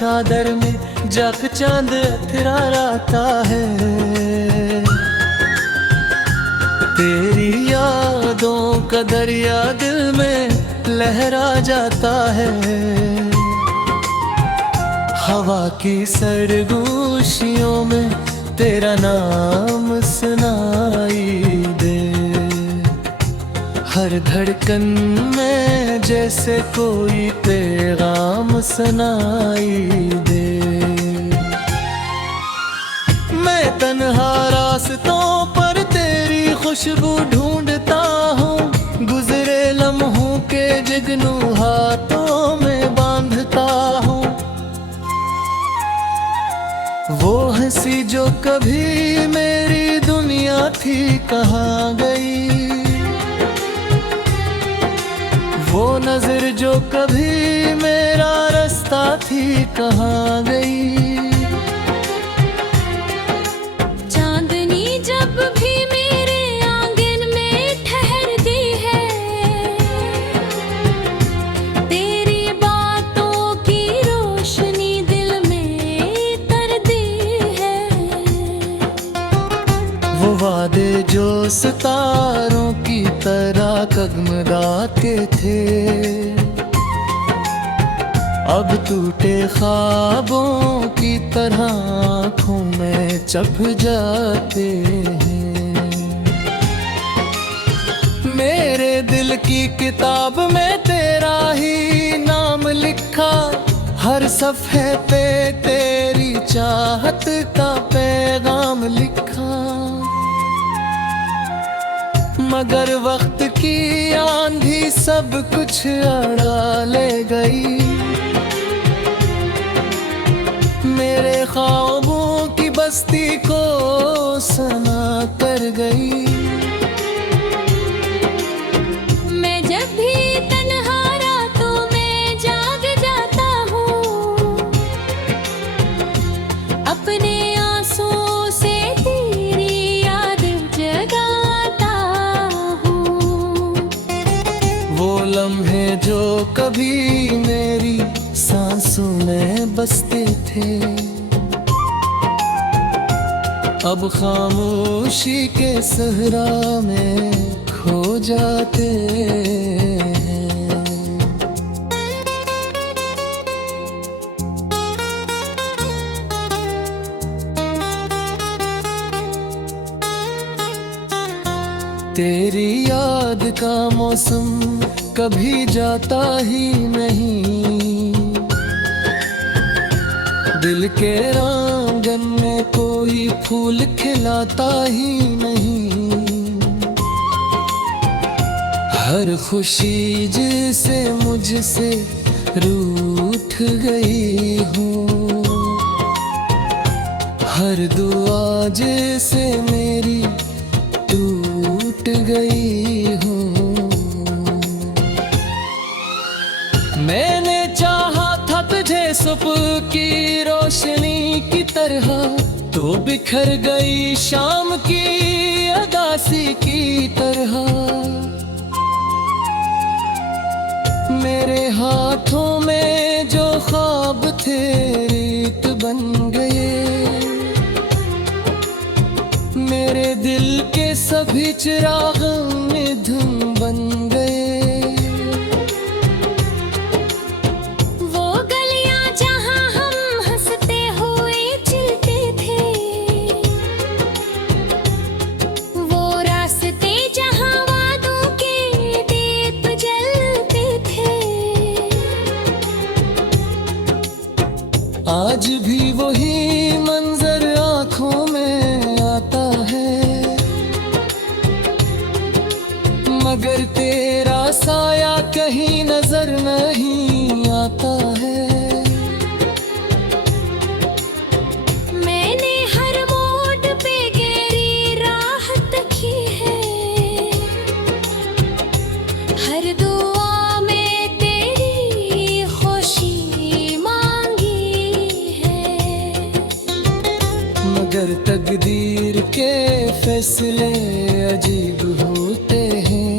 चादर में जग चांद अथराता है। तेरी यादों का दरिया दिल में लहरा जाता है। हवा की सरगोशियों में तेरा नाम सुनाई दे। हर धड़कन में जैसे कोई पैगाम सुनाई दे। मैं तन्हा रास्तों पर तेरी खुशबू ढूंढता हूँ। गुजरे लम्हों के जुगनू हाथों में बांधता हूँ। वो हंसी जो कभी मेरी दुनिया थी कहाँ गई। वो नजर जो कभी मेरा रास्ता थी कहाँ गई। चांदनी जब भी मेरे आंगन में ठहरती है, तेरी बातों की रोशनी दिल में तरती है। वो वादे जो सितारों की तरह डगमगाते थे, अब टूटे ख्वाबों की तरह आँखों में चप जाते हैं। मेरे दिल की किताब में तेरा ही नाम लिखा। हर सफ़े पे तेरी चाहत का पैगाम लिखा। मगर वक्त की आंधी सब कुछ उड़ा ले गई। मेरे ख्वाबों की बस्ती को सना कर गई। मैं जब भी तन्हा रातों में जाग जाता हूँ, अपने आंसुओं से तेरी याद जगाता हूँ। वो लम्हे जो कभी मेरी सांसों में बसते थे, अब खामोशी के सहरा में खो जाते हैं। तेरी याद का मौसम कभी जाता ही नहीं। दिल के आंगन में कोई फूल खिलाता ही नहीं। हर खुशी जिसे मुझसे रूठ गई हूँ, हर दुआ जिसे मेरी टूट गई हूँ। मैंने चाहा था तुझे सुबह की रोशनी की तरह, तो बिखर गई शाम की अगासी की तरह। मेरे हाथों में जो ख्वाब थे रीत बन गए। मेरे दिल के सभी चिराग निधन बन गए। आज भी वही मंजर आँखों में आता है, मगर तेरा साया कहीं नजर नहीं आता है। मैंने हर मोड़ पे गहरी राह तकी है, हर दुआ में तेरी खुशी मांगी है। मगर तकदीर के फैसले अजीब होते हैं।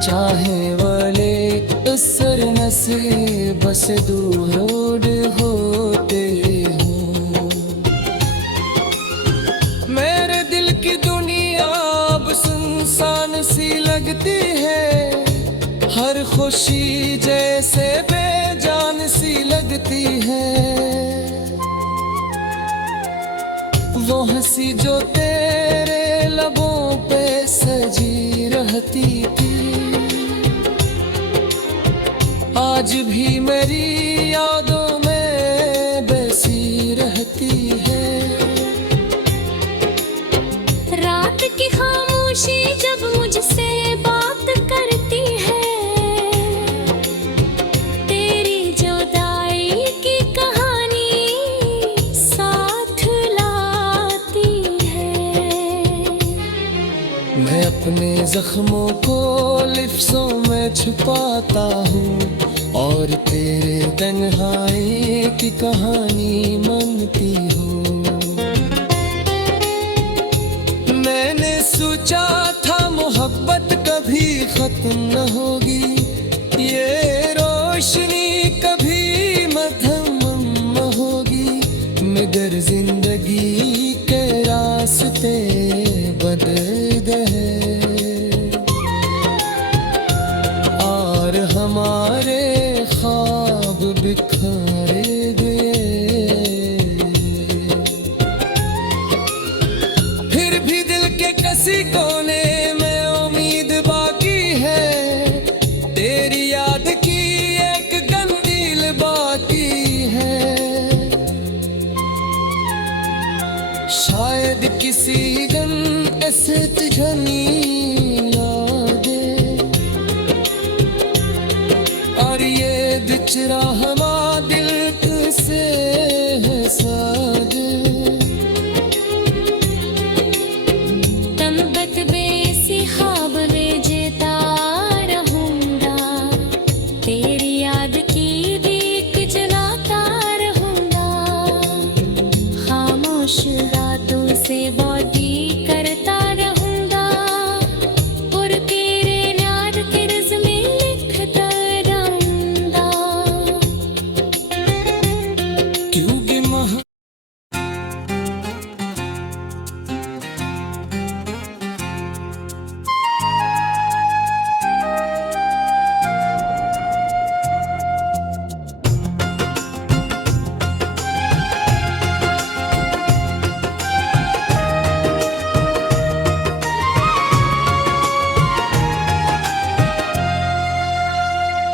चाहे वाले असर नसे बस दूर रोड होते हो। मेरे दिल की दुनिया अब सुनसान सी लगती है, हर खुशी जैसे बेजान सी लगती है। वो हंसी जो तेरे लबों पे सजी रहती थी, आज भी मेरी यादों में बसी रहती है। रात की खामोशी जब मुझसे बात करती है, तेरी जुदाई की कहानी साथ लाती है। मैं अपने जख्मों को लिफ्ज़ों में छुपाता हूँ और तेरे तन्हाई की कहानी मनती हूँ। मैंने सोचा था मोहब्बत कभी खत्म न होगी, ये रोशनी कभी मध्यम न होगी, मगर जिंदगी के रास्ते बदल गए और हमारे ख्वाब बिखरे गए। फिर भी दिल के किसी कोने में उम्मीद बाकी है, तेरी याद की एक कंदील बाकी है। शायद किसी दिन ऐसे तुझनी और ये बिछड़ा हमा दिल से है सादे। तनबत बेसी ख्वाब में जेता रहूंगा, तेरी याद की दीक जलाता रहूंगा। खामोश रातों से बॉडी करता रहूंगा और तेरे नाम के रिज़्म में लिखता रहूंगा। क्योंकि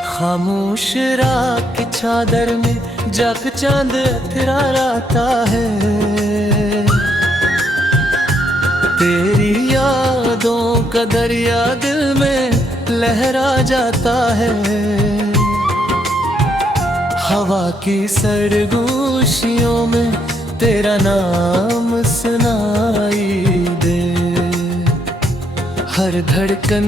खामोश रात की चादर में जग चांद अथरा रहता है, तेरी यादों का दरिया दिल में लहरा जाता है। हवा की सरगोशियों में तेरा नाम सुनाई दे, हर धड़कन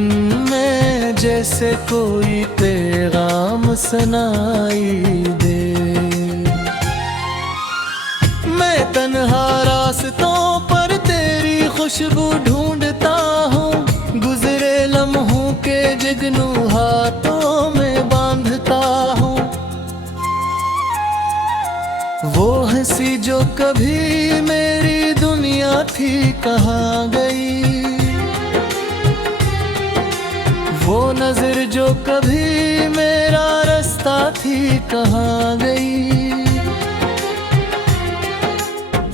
में जैसे कोई पैगाम सुनाई दे। मैं तन्हा रास्तों पर तेरी खुशबू ढूंढता हूँ, गुजरे लम्हों के जुगनू हाथों में बांधता हूँ। वो हंसी जो कभी मेरी दुनिया थी कहाँ गई, वो नजर जो कभी मेरा रास्ता थी कहाँ गई।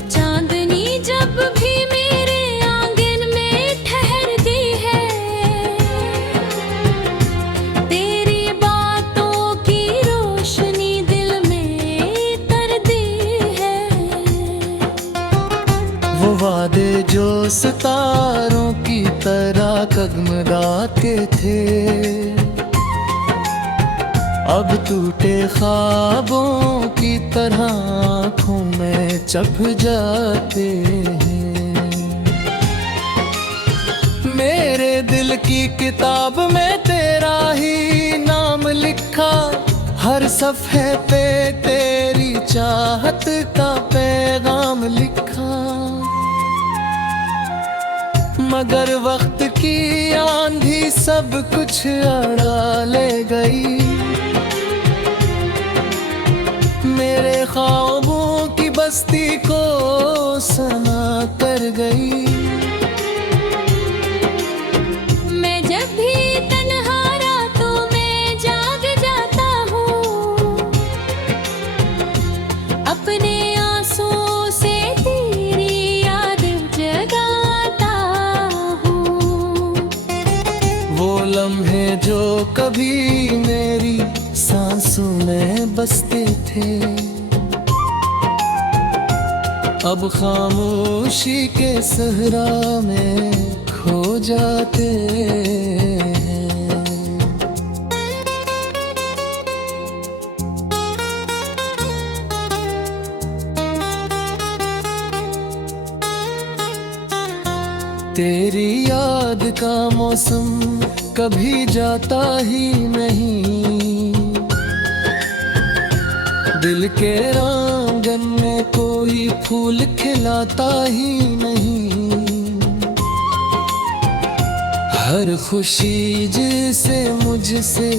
चांदनी जब भी मेरे आंगन में ठहरती है, तेरी बातों की रोशनी दिल में तरती है। वो वादे जो सितारों की तरह कगमगाते थे, अब टूटे ख्वाबों की तरह आँखों में चप जाते हैं। मेरे दिल की किताब में तेरा ही नाम लिखा, हर सफ़े पे तेरी चाहत का पैगाम लिखा। मगर वक्त की आंधी सब कुछ अड़ा ले गई, मेरे ख्वाबों की बस्ती को सना कर गई। मैं जब भी तन्हा रातों में जाग जाता हूँ, अपने आंसुओं से तेरी याद जगाता हूँ। वो लम्हे जो कभी मेरी सांसों में बसते थे, अब खामोशी के सहरा में खो जाते हैं। तेरी याद का मौसम कभी जाता ही नहीं, दिल के आंगन में कोई फूल खिलाता ही नहीं। हर खुशी जिसे मुझसे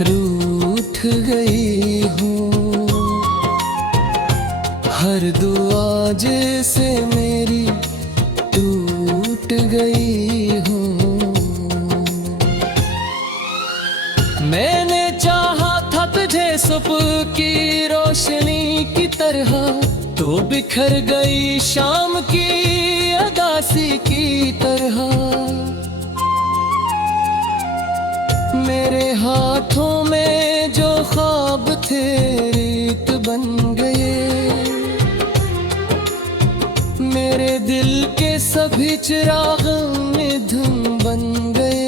रूठ गई हूँ, हर दुआ जिसे मेरी टूट गई हूँ। मैंने चाहा था तुझे सुबह की रोशनी की तरह, तो बिखर गई शाम की अगासी की तरह। मेरे हाथों में जो ख्वाब थे रीत बन गए, मेरे दिल के सभी चिराग निधन बन गए।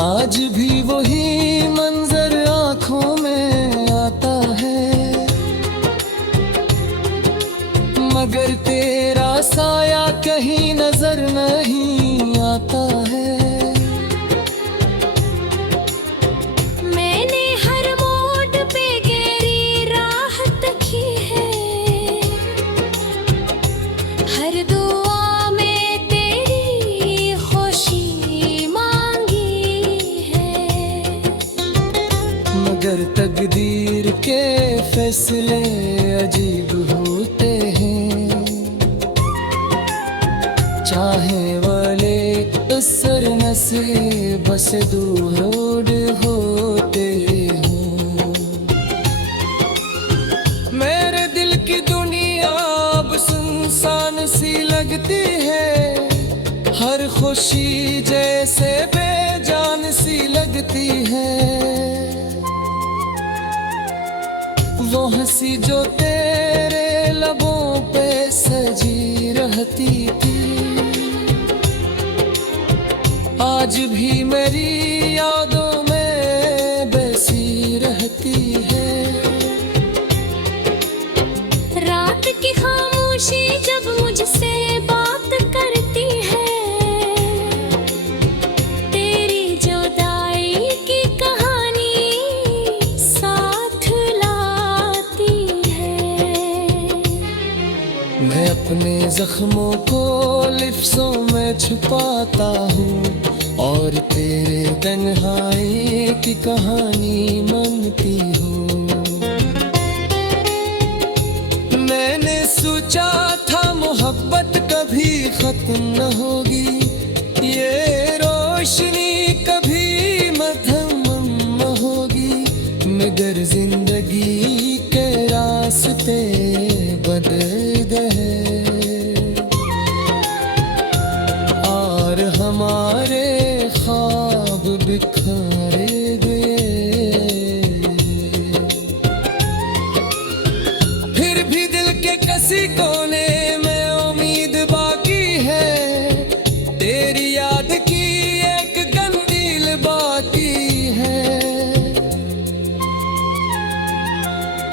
आज भी वही मंजर आँखों में आता है, मगर तेरा साया कहीं नजर नहीं आता है। मैंने हर मोड़ पे गहरी राह तकी है, हर दुआ में तेरी खुशी मगर तकदीर के फैसले अजीब होते हैं, चाहे वाले असर नसीब से दूर होते हैं। मेरे दिल की दुनिया अब सुनसान सी लगती है, हर खुशी जैसे बेजान सी लगती है। वो हंसी जो तेरे लबों पे सजी रहती थी, आज भी मेरी यादों में बसी रहती है। रात की खामोशी जब मुझसे बात करती है, तेरी जुदाई की कहानी साथ लाती है। मैं अपने जख्मों को लिफ्ज़ों में छुपाता हूँ, और तेरे तन्हाई की कहानी मनती हूँ। मैंने सोचा था मोहब्बत कभी खत्म न होगी, ये रोशनी कभी मध्यम न होगी, मगर जिंदगी के रास्ते बदल गए और हमारे ख्वाब बिखरे गए। फिर भी दिल के किसी कोने में उम्मीद बाकी है, तेरी याद की एक कंदील बाकी है।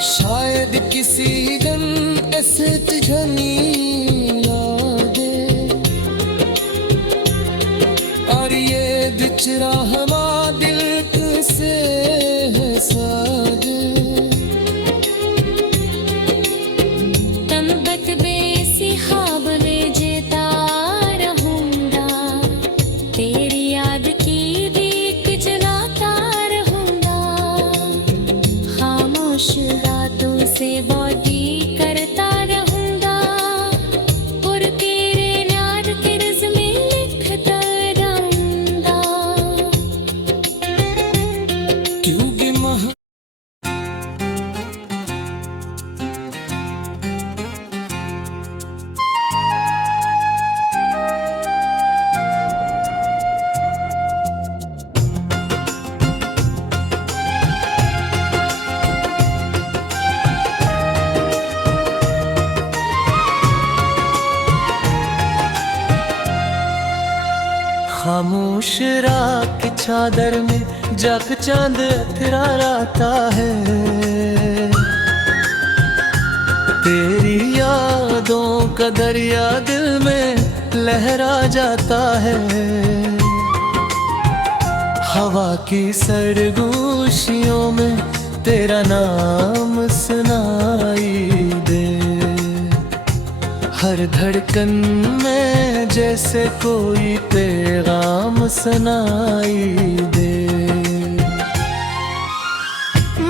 शायद किसी दिन ऐसे तुझनी यादे, और ये बिछड़ा हवा दिल खामोश रातों से बॉडी करता रहूंगा और तेरे नार के रिज़्म में लिखता रहूंगा क्योंकि खामोश रात की चादर में जग चांद अथरा रहता है, तेरी यादों का दरिया दिल में लहरा जाता है। हवा की सरगोशियों में तेरा नाम सुनाई दे, हर धड़कन में जैसे कोई पैगाम सुनाई दे।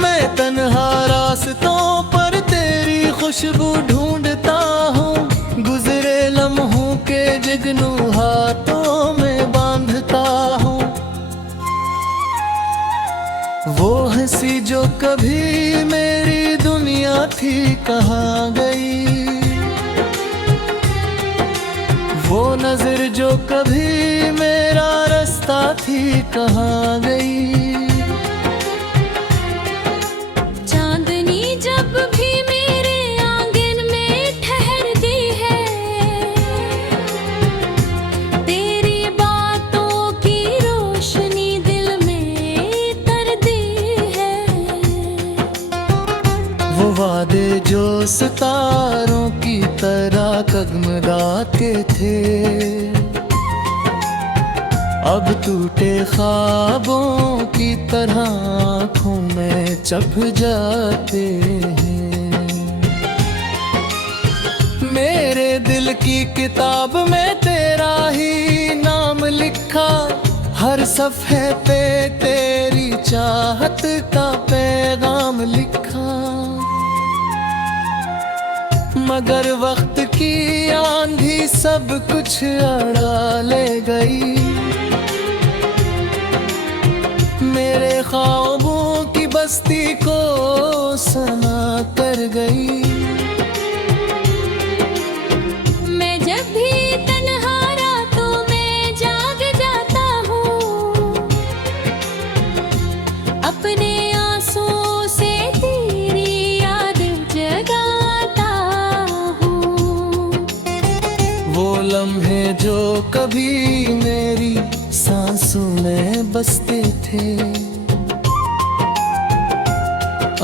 मैं तन्हा रास्तों पर तेरी खुशबू ढूंढता हूँ, गुजरे लम्हों के जुगनू हाथों में बांधता हूँ। वो हंसी जो कभी मेरी दुनिया थी कहाँ गई, वो नजर जो कभी मेरा रास्ता थी कहाँ गई। चांदनी जब भी मेरे आंगन में ठहरती है, तेरी बातों की रोशनी दिल में तरती है। वो वादे जो सितारों की तरह कगमगाते थे, अब टूटे ख्वाबों की तरह आँखों में चप जाते हैं। मेरे दिल की किताब में तेरा ही नाम लिखा, हर सफ़े पे तेरी चाहत का पैगाम लिखा। मगर वक्त की आंधी सब कुछ अड़ा ले गई, मेरे ख्वाबों की बस्ती को सना कर गई। मैं जब भी तन्हा रातों में जाग जाता हूँ, अपने आंसुओं से तेरी याद जगाता हूँ। वो लम्हे जो कभी मेरी सांसों में बसते थे,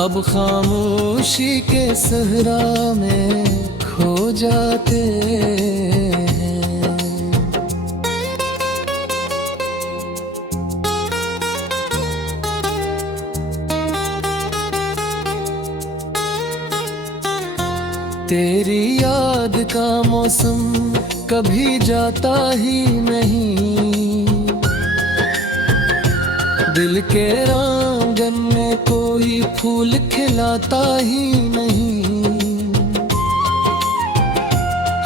अब खामोशी के सहरा में खो जाते हैं। तेरी याद का मौसम कभी जाता ही नहीं, दिल के आंगन में कोई फूल खिलाता ही नहीं।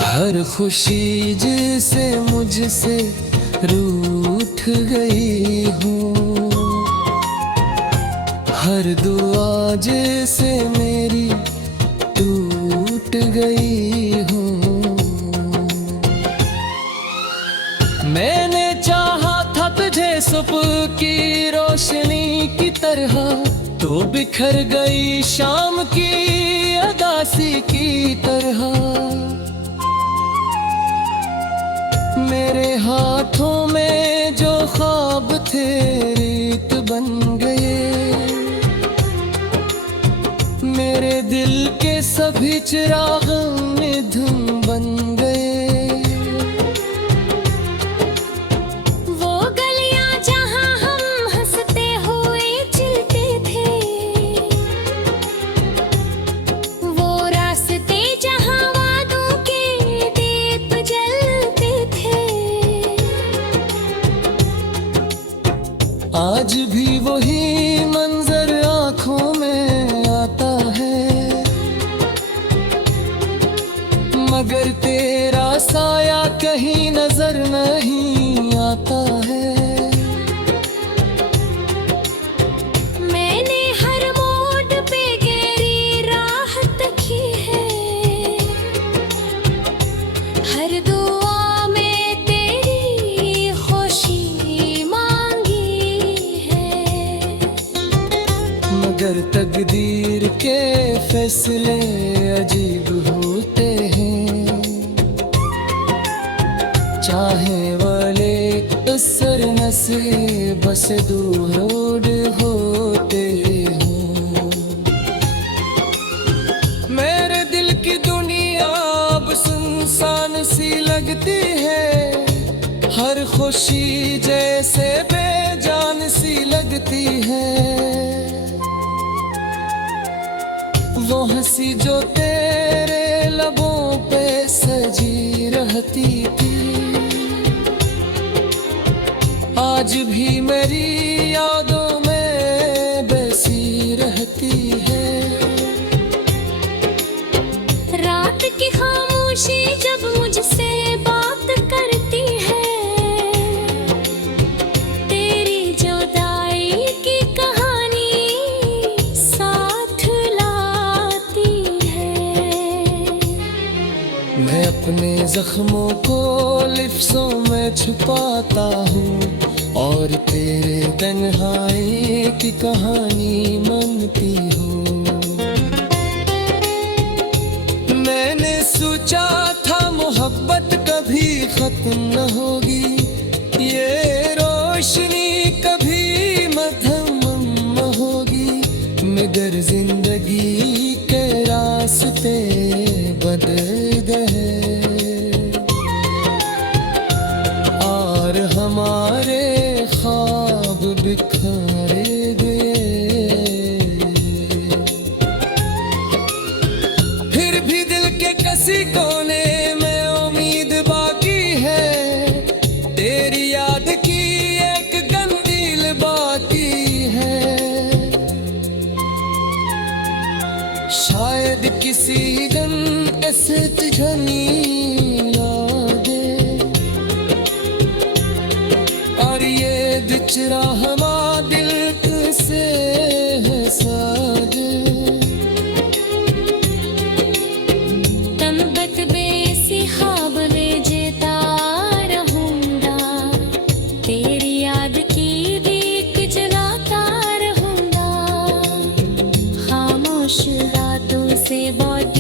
हर खुशी जिसे मुझसे रूठ गई हूँ, हर दुआ जिसे मेरी टूट गई हूँ। मैंने चाहा था तुझे सुबह की रोशनी की तरह, तो बिखर गई शाम की अदासी की तरह। मेरे हाथों में जो ख्वाब थे रीत बन गए, मेरे दिल के सभी चिराग निधन बन गए। आज भी वही मंजर आँखों में आता मगर तकदीर के फैसले अजीब होते हैं। चाहे वाले असर नसीब से दूर होते हैं। मेरे दिल की दुनिया अब सुनसान सी लगती है, हर खुशी जैसे बेजान सी लगती है। वो हंसी जो तेरे लबों पे सजी रहती थी, आज भी मेरी यादों में बसी रहती है। रात की खामोशी जब मुझसे बात करती है, तेरी जुदाई की कहानी साथ लाती है। मैं अपने जख्मों को लिफ्ज़ों में छुपाता हूँ और तेरे तन्हाई की कहानी मनती हूँ। मैंने सोचा था मोहब्बत कभी खत्म न होगी, ये रोशनी कभी मध्यम न होगी, मगर जिंदगी के रास्ते बदल गए और हमारे ख्वाब बिखरे गए। फिर भी दिल के किसी कोने में उम्मीद बाकी है, तेरी याद की एक कंदील बाकी है। शायद किसी दिन ऐसे तुझनी ला दे और ये बिचरा हमा दिल से है सादे। तनबत बेसी ख्वाब में जेता रहूंगा, तेरी याद की दीक जलाता रहूंगा। खामोश रातों से बहुत